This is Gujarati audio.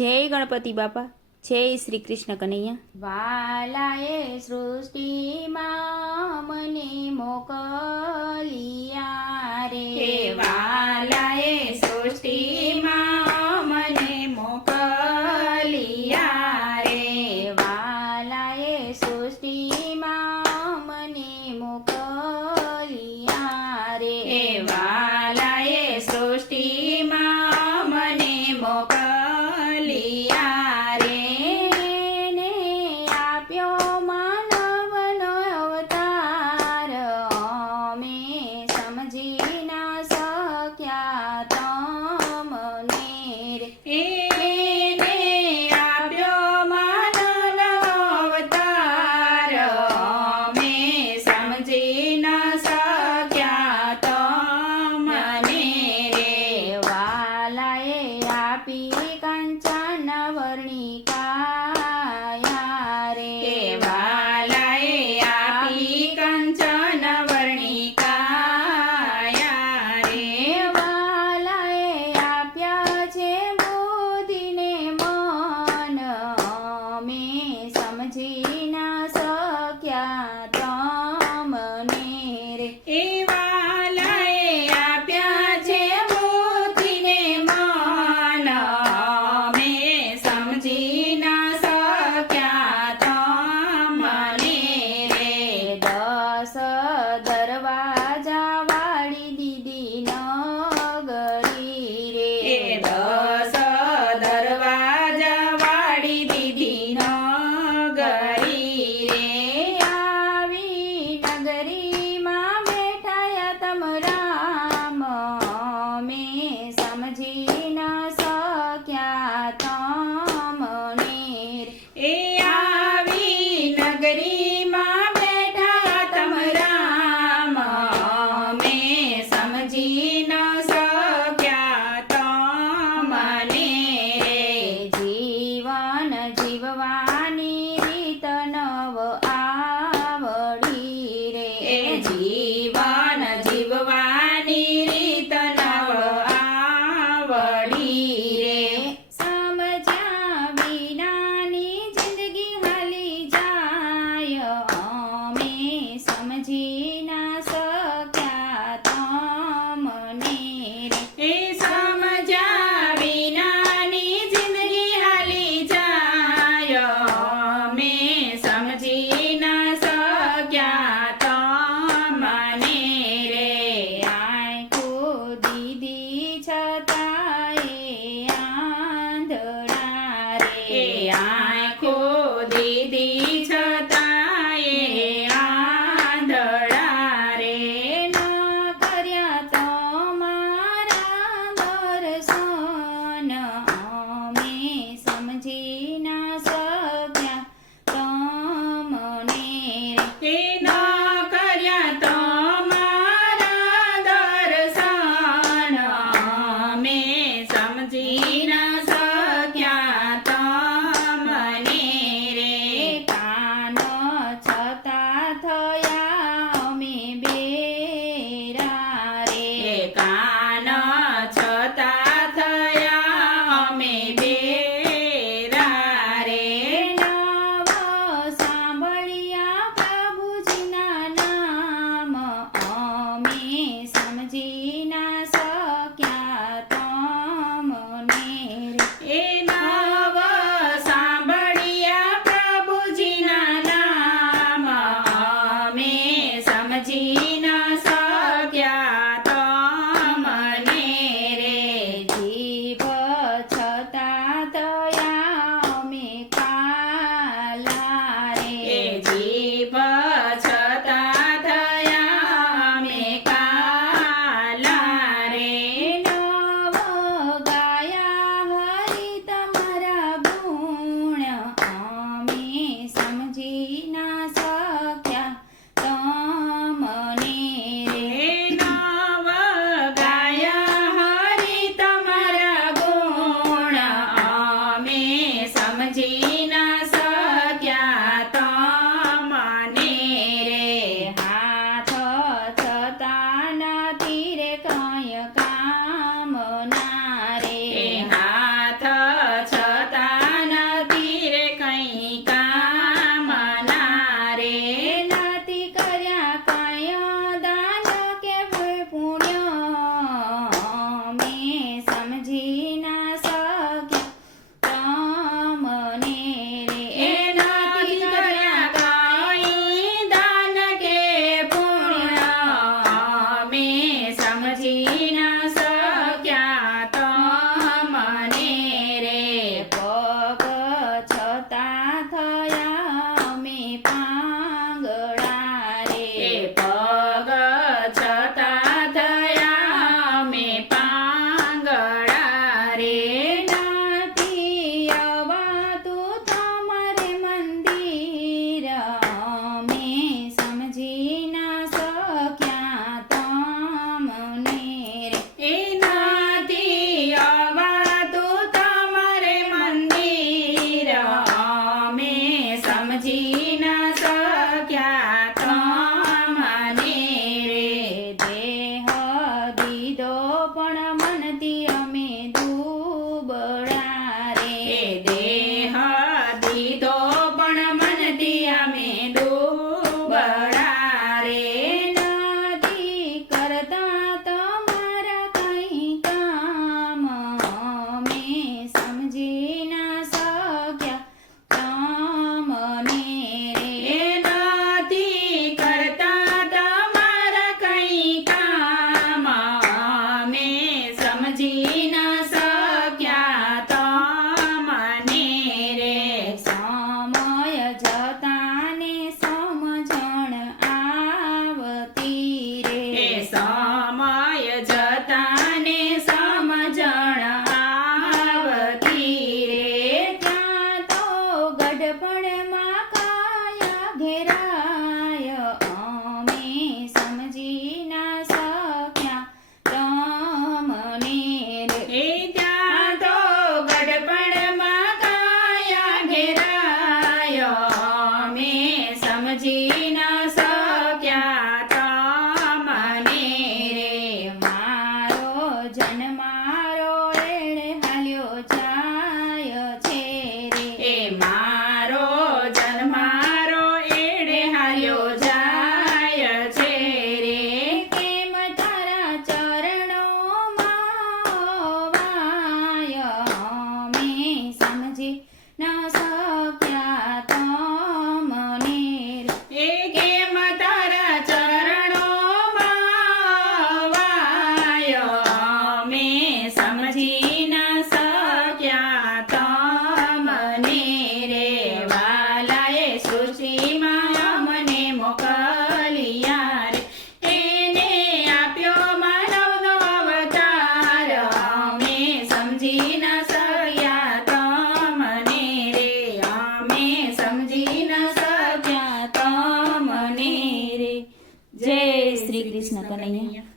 જય ગણપતિ બાપા, જય શ્રી કૃષ્ણ કનૈયા. વાલાએ સૃષ્ટિમાં મને મોકલિયા રે, વાલાએ સૃષ્ટિમાં મને મોકલિયા રે. વાલાએ સૃષ્ટિમાં મને મોકલિયા રે, વાલાએ સૃષ્ટિમાં મને મોકલિયા રે. ને આપ્યો માનવનો અવતાર, અમે સમજી ના શક્યા તમને રે. એને આપ્યો માનવનો અવતાર, અમે સમજી ન શક્યા તમને રે. વાલાએ આપી કંચન વર્ણી કાયા રે, વાલાએ આપી કંચન વર્ણી કાયા રે. વાલાએ આપ્યા છે બુદ્ધિને મન, અમે સમજી ના શક્યા તમને રે. એ વાલાએ આપ્યા છે બુદ્ધિને મન, અમે સમજી ન શક્યા તમને રે. દસ દરવાજા વાળી દીદી નગરી રે, એ 10 દરવાજા વાળી દીદી નગરી રે. આવી નગરીમાં બેઠાયા તમ રામ, અમે સમજી ના શક્યા તમને રે. એ આવી નગરીમાં બેઠા તમ રામ, અમે સમજી ન શક્યા તમને રે. જીવન જીવવાની રીત નવ આવડી રે, એ જીવન જીવવાની રીત નવ આવડી રે. સમજ્યા વિનાની જિંદગી હાલી જાય, અમે સમજી ના શક્યા તમને રે. એ સમજ્યા વિનાની જિંદગી હાલી જાય, અમે સમજી ન શક્યા તમને રે. આંખો દીદી છતાંય આંધળા એ રે, આંખો દીદી છતાંય આંધળા રે. ન કર્યા તમારા દર્શન, અમે સમજી ના શક્યા તમને રે. એ ન કર્યા તમારા દર્શન, અમે સમજી ન શક્યા તમને રે. કાન છતાં થયા અમે બેરા એ રે, કાન છતાં થયા અમે બેરા રે. નવ સાંભળ્યા પ્રભુજીના નામ, અમે સમજી ના શક્યા તમને રે. એ નવ સાંભળ્યા પ્રભુજીના નામ, અમે સમજી ન શક્યા તમને રે. જીભ છતાં થયા અમે કાલા એ રે, જીભ છતાં થયા અમે કાલા કૃષ્ણ કનૈયા